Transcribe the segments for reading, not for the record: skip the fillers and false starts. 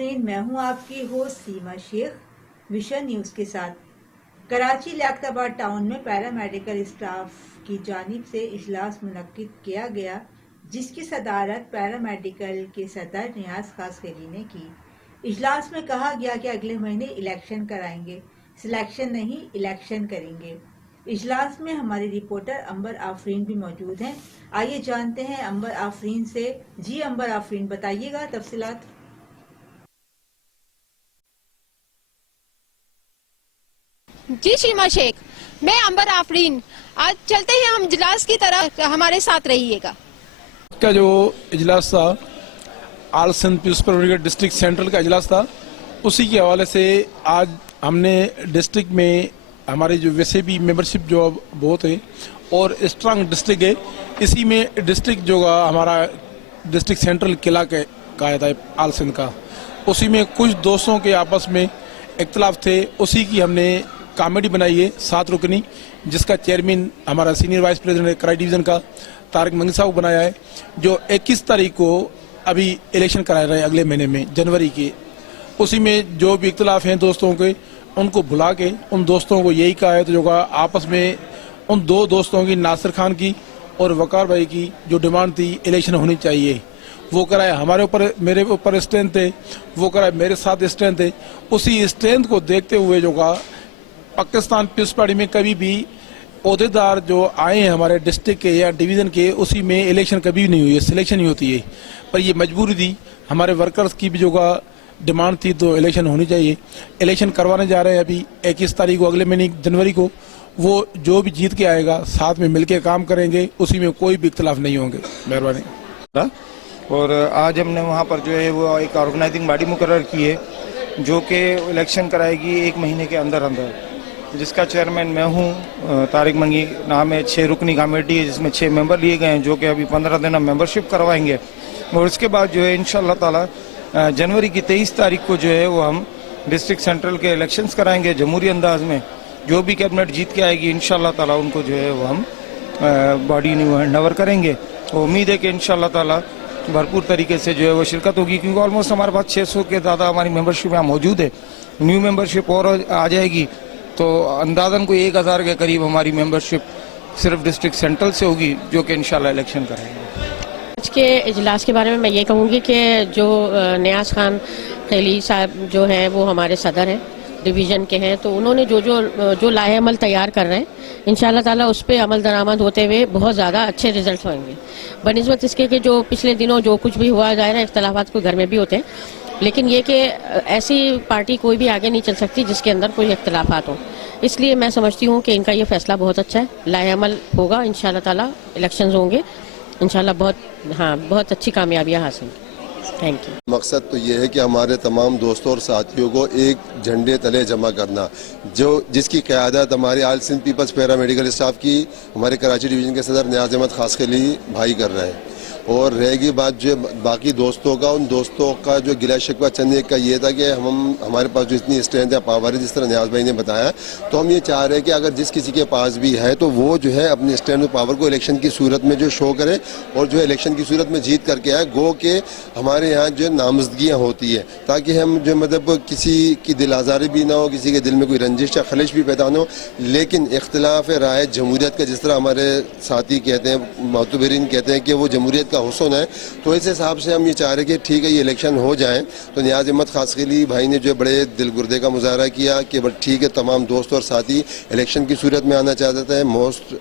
आफरीन, मैं हूं आपकी होस्ट सीमा शेख विशन न्यूज़ के साथ। कराची लियाकताबाद टाउन में पैरामेडिकल स्टाफ की जानिब से इजलास मुनक्किद किया गया, जिसकी सदारत पैरामेडिकल के सदर नियाज खास अली ने की। इजलास में कहा गया कि अगले महीने इलेक्शन कराएंगे, सिलेक्शन नहीं इलेक्शन करेंगे। इजलास में हमारी रिपोर्टर अंबर आफरीन भी मौजूद हैं। आइए जानते हैं अंबर आफरीन से। जी अंबर आफरीन, बताइएगा तफसीलात। जी सीमा शेख, मैं अंबर आफरीन। आज चलते हैं हम इजलास की तरह, हमारे साथ रहिएगा। का जो इजलास था आल सिंध पीस पर डिस्ट्रिक्ट सेंट्रल का इजलास था, उसी के हवाले से आज हमने डिस्ट्रिक्ट में हमारे जो वैसे भी मेंबरशिप जो बहुत है और स्ट्रांग डिस्ट्रिक्ट है, इसी में डिस्ट्रिक्ट जो हमारा डिस्ट्रिक्ट सेंट्रल किला का था आल सिंध का, उसी में कुछ दोस्तों के आपस में इख्तलाफ थे। उसी की हमने कमेटी बनाई है 7 रुकनी, जिसका चेयरमैन हमारा सीनियर वाइस प्रेसिडेंट कराई डिवीजन का तारिक मंगी साहब बनाया है, जो 21 तारीख को अभी इलेक्शन कराए रहे अगले महीने में जनवरी के। उसी में जो भी इख्तलाफ हैं दोस्तों के, उनको भुला के उन दोस्तों को यही कहा है तो जो आपस में उन 2 दोस्तों की, नासिर खान की और वकार भाई की जो डिमांड थी इलेक्शन होनी चाहिए, वो कराए। हमारे ऊपर, मेरे ऊपर स्ट्रेंथ थे, वो कराए मेरे साथ स्ट्रेंथ थे। उसी स्ट्रेंथ को देखते हुए जो पाकिस्तान पीस पार्टी में कभी भी ओहदेदार जो आए हैं हमारे डिस्ट्रिक्ट के या डिवीजन के, उसी में इलेक्शन कभी नहीं हुई है, सिलेक्शन ही होती है। पर ये मजबूरी थी, हमारे वर्कर्स की भी जो डिमांड थी तो इलेक्शन होनी चाहिए। इलेक्शन करवाने जा रहे हैं अभी 21 तारीख को, अगले महीने जनवरी को। वो जो भी जीत के आएगा साथ में मिलकर काम करेंगे, उसी में कोई भी इख्तलाफ नहीं होंगे। मेहरबानी। और आज हमने वहाँ पर जो है वो एक ऑर्गेनाइजिंग बॉडी मुकर्रर की है, जो कि इलेक्शन कराएगी 1 महीने के अंदर अंदर, जिसका चेयरमैन मैं हूँ। तारिक मंगी नाम है। 6 रुकनी कमेटी है, जिसमें 6 मेंबर लिए गए हैं, जो कि अभी 15 दिन हम मेंबरशिप करवाएंगे। और उसके बाद जो है इंशाअल्लाह ताला जनवरी की 23 तारीख को जो है वो हम डिस्ट्रिक्ट सेंट्रल के इलेक्शंस कराएंगे जमहूरी अंदाज में। जो भी कैबिनेट जीत के आएगी इंशाअल्लाह ताला उनको जो है वो हम बॉडी हैंड ओवर करेंगे। और उम्मीद है कि इंशाअल्लाह ताला भरपूर तरीके से जो है वो शिरकत होगी, क्योंकि ऑलमोस्ट हमारे पास 600 के ज़्यादा हमारी मेंबरशिप यहाँ मौजूद है। न्यू मेंबरशिप और आ जाएगी तो अंदाजन कोई 1000 के करीब हमारी मेंबरशिप सिर्फ डिस्ट्रिक्ट सेंट्रल से होगी, जो कि इंशाल्लाह इलेक्शन कराएंगे। आज के इजलास के बारे में मैं ये कहूँगी कि जो नियाज खान खैली साहब जो हैं वो हमारे सदर हैं, डिवीज़न के हैं, तो उन्होंने जो लाहे अमल तैयार कर रहे हैं, इंशाल्लाह ताला उस पर अमल दरामद होते हुए बहुत ज़्यादा अच्छे रिजल्ट होंगे। बनिस्बत इसके कि जो पिछले दिनों जो कुछ भी हुआ जाए ना, इख्तलाफात को घर में भी होते हैं, लेकिन ये कि ऐसी पार्टी कोई भी आगे नहीं चल सकती जिसके अंदर कोई इख्तलाफात हो। इसलिए मैं समझती हूँ कि इनका ये फैसला बहुत अच्छा है, लाहे अमल होगा इंशाल्लाह ताला, इलेक्शंस होंगे इंशाल्लाह, बहुत अच्छी कामयाबियाँ हासिल। Thank you. मकसद तो ये है कि हमारे तमाम दोस्तों और साथियों को एक झंडे तले जमा करना, जिसकी क़यादत हमारे आल सिंध पीपल्स पैरामेडिकल स्टाफ की हमारे कराची डिवीज़न के सदर नियाज अहमद खास अली भाई कर रहे हैं। और रहेगी बात जो बाकी दोस्तों का, उन दोस्तों का जो गिला शिकवा चंद एक का ये था कि हमारे पास जो इतनी स्ट्रेंथ है, पावर है, जिस तरह नियाज भाई ने बताया, तो हम ये चाह रहे हैं कि अगर जिस किसी के पास भी है तो वो जो है अपनी स्ट्रेंथ और पावर को इलेक्शन की सूरत में जो शो करे और जो है इलेक्शन की सूरत में जीत करके आए। गो के हमारे यहाँ जो नामजदगियाँ होती है, ताकि हम जो मतलब किसी की दिल आज़ारी भी ना हो, किसी के दिल में कोई रंजिश या खलिश भी पैदा ना हो, लेकिन इख्तिलाफ राय जमहूरियत का, जिस तरह हमारे साथी कहते हैं, मोतबरीन कहते हैं कि वो जमहूरियत का हुस्न है, तो इस हिसाब से हम ये चाह रहे हैं कि ठीक है ये इलेक्शन हो जाए। तो नियाज अहमद खास अली भाई ने जो बड़े दिलगुर्दे का मुजाहरा किया कि बस ठीक है, तमाम दोस्त और साथी इलेक्शन की सूरत में आना चाहते हैं, मोस्ट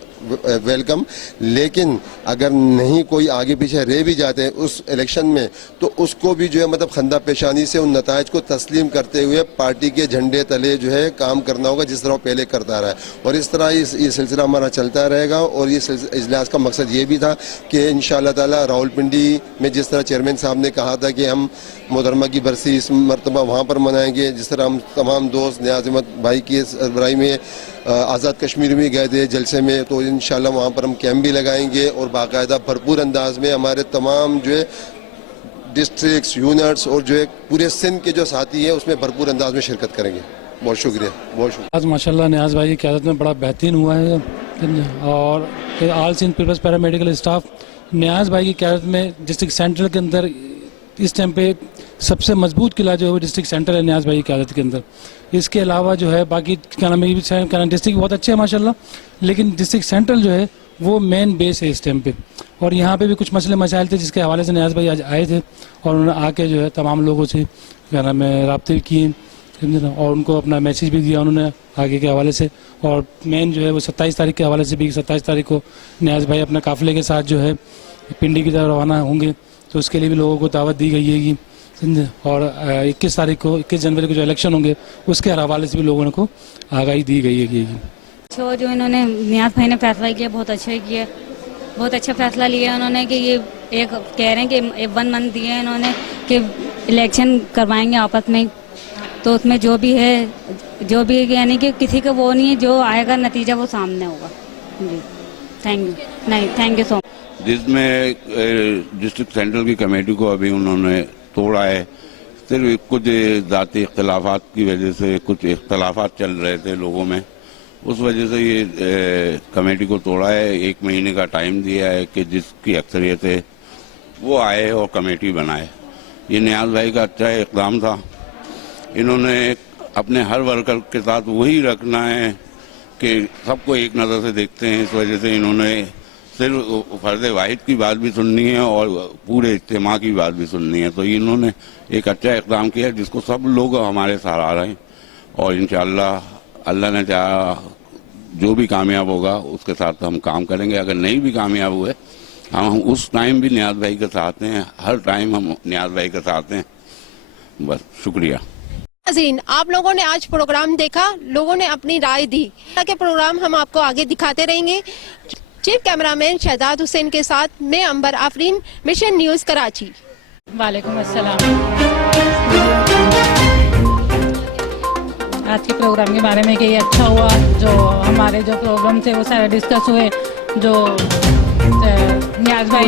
वेलकम। लेकिन अगर नहीं कोई आगे पीछे रह भी जाते हैं उस इलेक्शन में, तो उसको भी जो है मतलब खंदा पेशानी से उन नताइज को तस्लीम करते हुए पार्टी के झंडे तले जो है काम करना होगा, जिस तरह वो पहले करता रहा है। और इस तरह ये सिलसिला हमारा चलता रहेगा। और ये इजलास का मकसद ये भी था कि इंशाअल्लाह ताला रावलपिंडी में जिस तरह चेयरमैन साहब ने कहा था कि हम मोहतरमा की बरसी इस मरतबा वहाँ पर मनाएंगे, जिस तरह हम तमाम दोस्त नियाज अहमद भाई की सरबराही में आज़ाद कश्मीर में गए थे जलसे में, तो इंशाअल्लाह वहाँ पर हम कैंप भी लगाएंगे और बाकायदा भरपूर अंदाज में हमारे तमाम जो है डिस्ट्रिक्ट्स, यूनिट्स और जो है पूरे सिंध के जो साथी हैं उसमें भरपूर अंदाज में शिरकत करेंगे। बहुत शुक्रिया, बहुत शुक्रिया। आज माशाल्लाह नियाज भाई की क़यादत में बड़ा बेहतरीन हुआ है। और आल सिंध पीपल्स पैरामेडिकल स्टाफ नियाज भाई की क़यादत में डिस्ट्रिक्ट सेंट्रल के अंदर इस टाइम पे सबसे मजबूत किला जो है वो डिस्ट्रिक्ट सेंटर है न्याज भाई की क़यादत के अंदर। इसके अलावा जो है बाकी क्या नाम है, डिस्ट्रिक्ट बहुत अच्छे हैं माशाल्लाह, लेकिन डिस्ट्रिक्ट सेंट्रल जो है वो मेन बेस है इस टाइम पे। और यहाँ पे भी कुछ मसले मसाइल थे जिसके हवाले से न्याज भाई आज आए थे और उन्होंने आके जो है तमाम लोगों से क्या नाम है रब्ते किए, समझे ना, और उनको अपना मैसेज भी दिया उन्होंने आगे के हवाले से। और मेन जो है वो 27 तारीख के हवाले से भी 27 तारीख को न्याज भाई अपने काफिले के साथ जो है पिंडी की तरफ रवाना होंगे, तो उसके लिए भी लोगों को दावत दी गई है। समझे। और 21 तारीख को 21 जनवरी को जो इलेक्शन होंगे उसके हवाले से भी लोगों को आगाही दी गई है। जो इन्होंने नियाज भाई ने फैसला किया बहुत अच्छा किया, बहुत अच्छा फैसला लिया उन्होंने कि ये एक कह रहे हैं कि 1 मंथ दिए हैं इन्होंने कि इलेक्शन करवाएंगे आपस में, तो उसमें जो भी है यानी कि किसी का वो नहीं है, जो आएगा नतीजा वो सामने होगा जी। Thank you so much. जिसमें डिस्ट्रिक्ट सेंट्रल की कमेटी को अभी उन्होंने तोड़ा है, सिर्फ कुछ ज़ाती इख्तलाफात की वजह से कुछ इख्तलाफात चल रहे थे लोगों में, उस वजह से ये कमेटी को तोड़ा है। 1 महीने का टाइम दिया है कि जिसकी अक्सरियत है वो आए और कमेटी बनाए। ये न्याज भाई का अच्छा इक़दाम था। इन्होंने अपने हर वर्कर के साथ वही रखना है कि सबको एक नज़र से देखते हैं, इस वजह से इन्होंने सिर्फ फर्ज वाहिद की बात भी सुननी है और पूरे इज्तिमा की बात भी सुननी है। तो इन्होंने एक अच्छा इक़दाम किया जिसको सब लोग हमारे सराह रहे हैं और इंशाअल्लाह अल्लाह ने चाहा जो भी कामयाब होगा उसके साथ हम काम करेंगे। अगर नहीं भी कामयाब हुए हम उस टाइम भी न्याज भाई के साथ हैं, हर टाइम हम न्याज भाई के साथ हैं। बस शुक्रिया। नाज़रीन, आप लोगों ने आज प्रोग्राम देखा, लोगों ने अपनी राय दी। के प्रोग्राम हम आपको आगे दिखाते रहेंगे। चीफ कैमरामैन शहजाद हुसैन के साथ मैं अंबर आफरीन, मिशन न्यूज कराची। वालेकुम अस्सलाम। आज के प्रोग्राम के बारे में कि ये अच्छा हुआ, जो हमारे जो प्रॉब्लम थे वो सारे डिस्कस हुए, जो नियाज भाई